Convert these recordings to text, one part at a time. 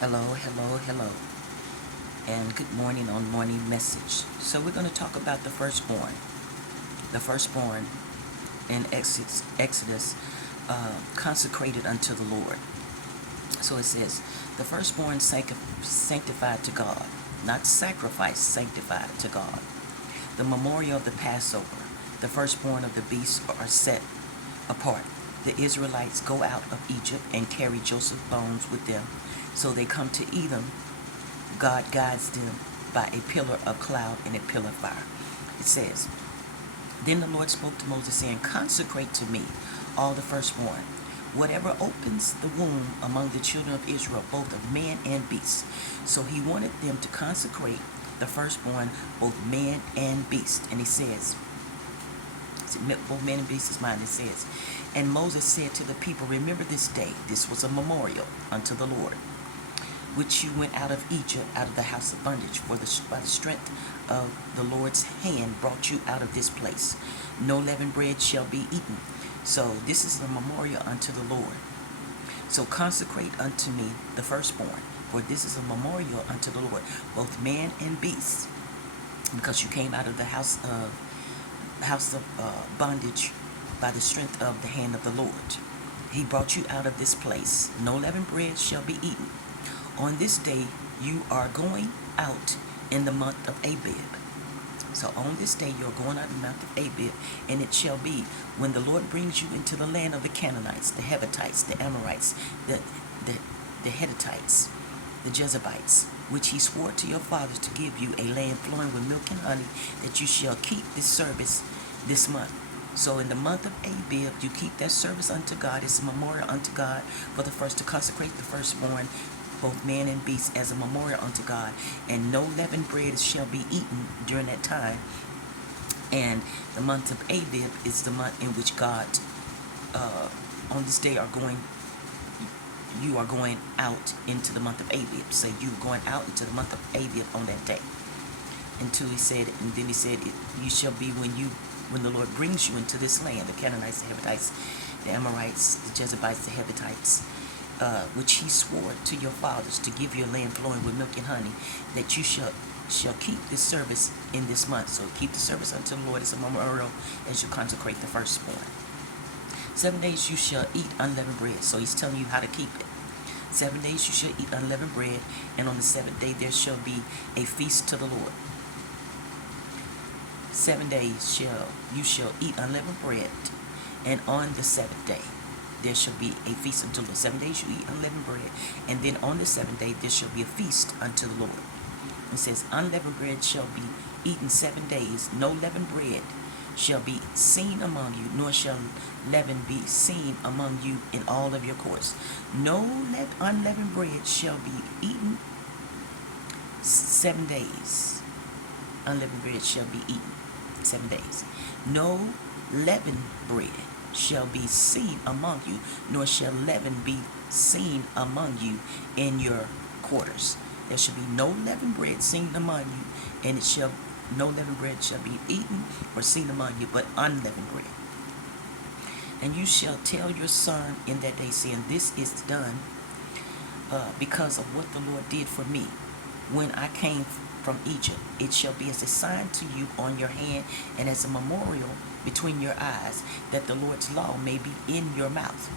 Hello, hello, hello, and good morning on Morning Message. So we're going to talk about the firstborn in Exodus, consecrated unto the Lord. So it says, the firstborn sanctified to God, not sacrificed, sanctified to God. The memorial of the Passover, the firstborn of the beasts are set apart. The Israelites go out of Egypt and carry Joseph's bones with them. So they come to Edom. God guides them by a pillar of cloud and a pillar of fire. It says, Then the Lord spoke to Moses, saying, Consecrate to me all the firstborn, whatever opens the womb among the children of Israel, both of man and beast. So he wanted them to consecrate the firstborn, both man and beast. And he says, both man and beast is mine. It says, And Moses said to the people, Remember this day. This was a memorial unto the Lord, which you went out of Egypt, out of the house of bondage, for by the strength of the Lord's hand brought you out of this place. No leavened bread shall be eaten. So this is the memorial unto the Lord. So consecrate unto me the firstborn, for this is a memorial unto the Lord, both man and beast, because you came out of the house of bondage by the strength of the hand of the Lord. He brought you out of this place. No leavened bread shall be eaten. On this day you are going out in the month of Abib. So on this day you are going out in the month of Abib, and it shall be when the Lord brings you into the land of the Canaanites, the Hevitites, the Amorites, the Hittites, the Jezebites, which he swore to your fathers to give you, a land flowing with milk and honey, that you shall keep this service this month. So in the month of Abib, you keep that service unto God. It's a memorial unto God for the first, to consecrate the firstborn, both man and beast, as a memorial unto God. And no leavened bread shall be eaten during that time. And the month of Abib is the month in which God, on this day, you are going out into the month of Abib. So you're going out into the month of Abib on that day. And then he said, you shall be when the Lord brings you into this land, the Canaanites, the Hevitites, the Amorites, the Jezebites, the Hevitites, which he swore to your fathers to give you a land flowing with milk and honey, that you shall keep this service in this month. So keep the service unto the Lord as a memorial as you consecrate the firstborn. 7 days you shall eat unleavened bread. So he's telling you how to keep it. 7 days you shall eat unleavened bread, and on the seventh day there shall be a feast to the Lord. 7 days you shall eat unleavened bread, and on the seventh day there shall be a feast unto the Lord. 7 days you eat unleavened bread, and then on the seventh day there shall be a feast unto the Lord. It says, Unleavened bread shall be eaten 7 days. No leavened bread shall be seen among you, nor shall leaven be seen among you in all of your courts. No unleavened bread shall be eaten 7 days. Unleavened bread shall be eaten 7 days. No leavened bread shall be seen among you, nor shall leaven be seen among you in your quarters. There shall be no leavened bread seen among you, and no leavened bread shall be eaten or seen among you, but unleavened bread. And you shall tell your son in that day, saying, This is done because of what the Lord did for me when I came from Egypt. It shall be as a sign to you on your hand, and as a memorial between your eyes, that the Lord's law may be in your mouth.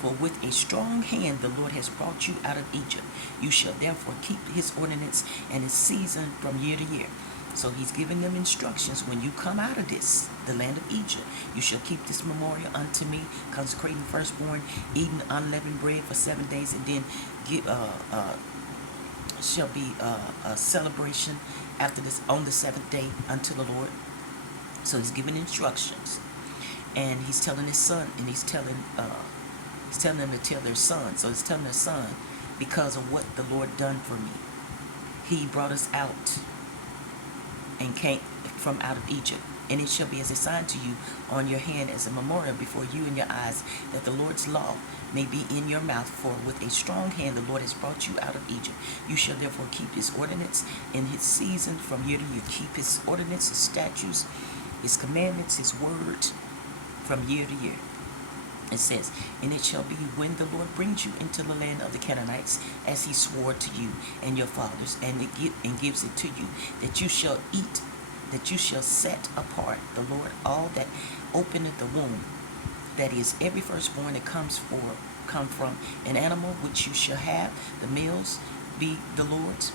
For with a strong hand the Lord has brought you out of Egypt. You shall therefore keep his ordinance and his season from year to year. So he's giving them instructions. When you come out of the land of Egypt, you shall keep this memorial unto me, consecrating firstborn, eating unleavened bread for 7 days, and then shall be a celebration after this on the seventh day unto the Lord. So he's giving instructions, and he's telling his son, and he's telling them to tell their son. So he's telling their son, because of what the Lord done for me. He brought us out and came from out of Egypt. And it shall be as a sign to you on your hand, as a memorial before you in your eyes, that the Lord's law may be in your mouth. For with a strong hand the Lord has brought you out of Egypt. You shall therefore keep his ordinance in his season from year to year. Keep his ordinance, his statutes, his commandments, his word from year to year. It says, and it shall be when the Lord brings you into the land of the Canaanites, as he swore to you and your fathers, and gives it to you, that you shall eat, that you shall set apart the Lord all that openeth the womb, that is, every firstborn that come from an animal which you shall have, the males be the Lord's,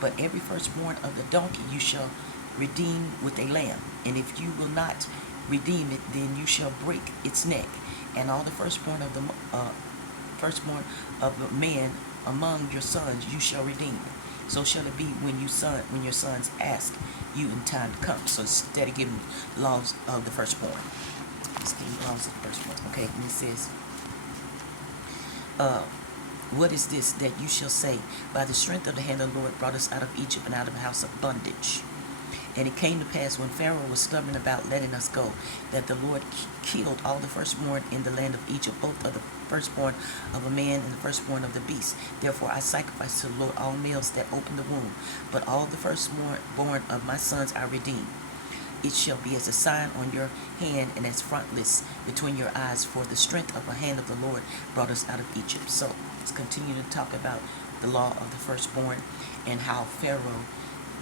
but every firstborn of the donkey you shall redeem with a lamb, and if you will not redeem it, then you shall break its neck. And all the firstborn of a man among your sons you shall redeem. So shall it be when your sons ask you in time to come. So instead of giving laws of the firstborn, it's giving laws of the firstborn. Okay, and it says, what is this that you shall say? By the strength of the hand of the Lord brought us out of Egypt and out of the house of bondage. And it came to pass, when Pharaoh was stubborn about letting us go, that the Lord killed all the firstborn in the land of Egypt, both of the firstborn of a man and the firstborn of the beast. Therefore I sacrifice to the Lord all males that open the womb, but all the firstborn of my sons I redeem. It shall be as a sign on your hand and as frontlets between your eyes, for the strength of the hand of the Lord brought us out of Egypt. So let's continue to talk about the law of the firstborn and how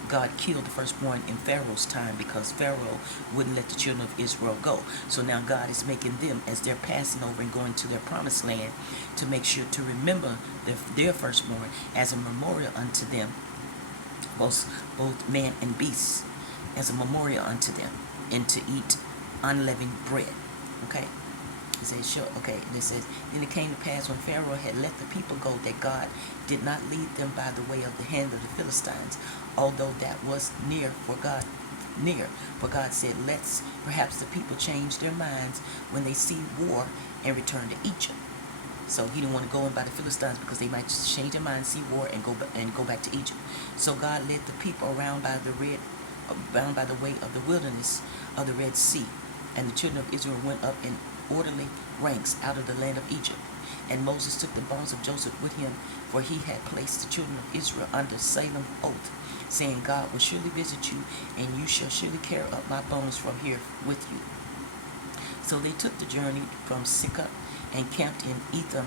God killed the firstborn in Pharaoh's time because Pharaoh wouldn't let the children of Israel go. So now God is making them, as they're passing over and going to their promised land, to make sure to remember their firstborn as a memorial unto them, both man and beast, as a memorial unto them, and to eat unleavened bread. Okay? It says, sure, okay, and it says, then it came to pass when Pharaoh had let the people go, that God did not lead them by the way of the hand of the Philistines, although that was near. For God said, let's perhaps the people change their minds when they see war and return to Egypt. So he didn't want to go in by the Philistines because they might just change their minds, see war, and go back to Egypt. So God led the people around by the way of the wilderness of the Red Sea, and the children of Israel went up in orderly ranks out of the land of Egypt. And Moses took the bones of Joseph with him, for he had placed the children of Israel under solemn oath, saying, God will surely visit you, and you shall surely carry up my bones from here with you. So they took the journey from Sychar and camped in Etham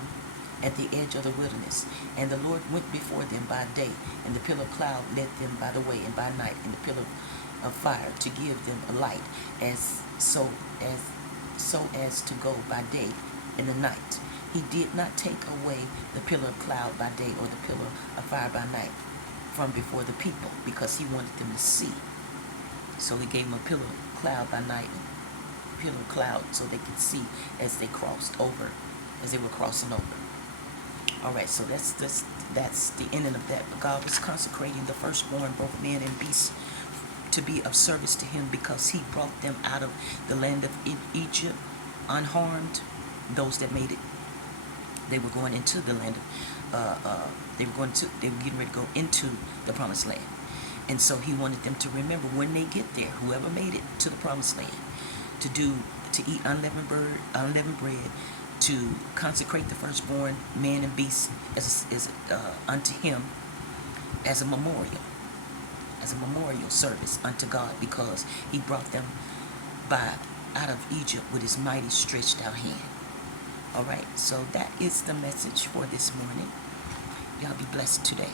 at the edge of the wilderness. And the Lord went before them by day, and the pillar of cloud led them by the way, and by night, and the pillar of fire to give them a light, so as to go by day and the night. He did not take away the pillar of cloud by day or the pillar of fire by night from before the people, because he wanted them to see. So he gave them a pillar of cloud by night and pillar of cloud so they could see as they crossed over, as they were crossing over. All right, so that's the ending of that. God was consecrating the firstborn, both man and beast, to be of service to him, because he brought them out of the land of Egypt unharmed. Those that made it, they were going into the land of they were getting ready to go into the promised land. And so he wanted them to remember when they get there, whoever made it to the promised land, to eat unleavened bread, to consecrate the firstborn man and beast as unto him as a memorial service unto God, because he brought them out of Egypt with his mighty stretched out hand. All right, so that is the message for this morning. Y'all be blessed today.